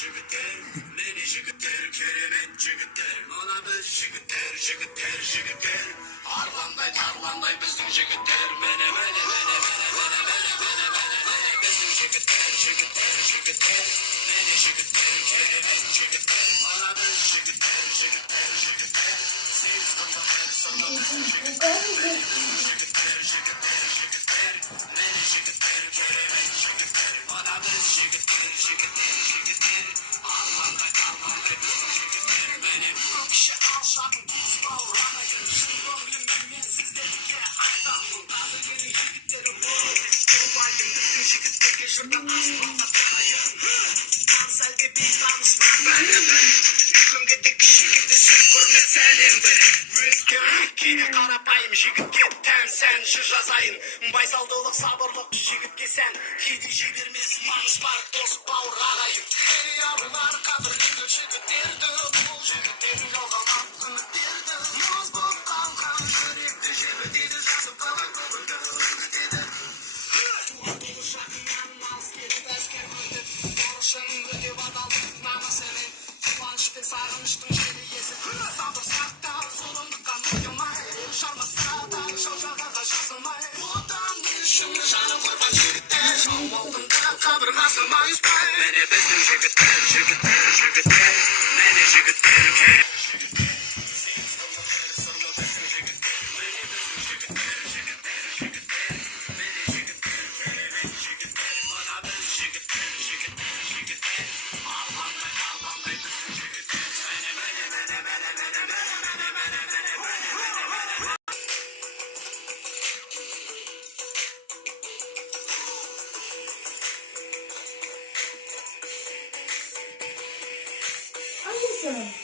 jigitler, meni jigitler, keremet jigitler, mana biz jigitler, jigitler, jigitler. Arlanday bizim jigitler, mene bizim jigitler, jigitler, jigitler, meni jigitler, keremet jigitler, mana biz jigitler, jigitler, jigitler. Siz sırma bizim jigitler, jigitler, jigitler, jigitler, meni jigitler, keremet jigitler, mana biz jigitler, jigitler, jigitler. Arlanday bizim jigitler, benim bu kişi alşakın buz kavranayım. Şunlarım ben sizlerike hayranım. Bazı yeni jigitlerim var. Olmayın bizim jigitlerge şuradan asfalta tanayım. Danselde bir dansman ben. Yükümge de kişi gidesi hürmet selim bir. Kine karapayım jigitke ten sen jır жазайын. Байсалдылық сабырлық жігітке сән. Кейде жібермес маңыз бар дос бауыр ағайын. Ей арулар қадірлейді жігіттерді. Бұл жігіттердің жалғамақ үміттерді. Мұз боп қалған жүректі жібітеді. Жазып қалай көңілді үгітеді. Туған туғы жақыннан алыс кетіп әскер өтіп. Борышын өтеп адалдық намысымен. Қуаныш пен сағыныштың жері есі. Сабыр сақтап зұлымдыққа мойымай. Жармаса да жау жағаға жазылмай. Отан үшін жанын құрбан жігіттер. Жау алдында қабырғасы майыспай. Міне біздің жігіттер, жігіттер, жігіттер. Міне жігіттер, жігіттер. Сырлы біздің жігіттер. Міне біздің жігіттер, жігіттер, жігіттер. Міне жігіттер, керемет жігіттер. Мына біз жігіттер, жігіттер, жігіттер. Армандай біздің жігіттер. Міне Hangisi?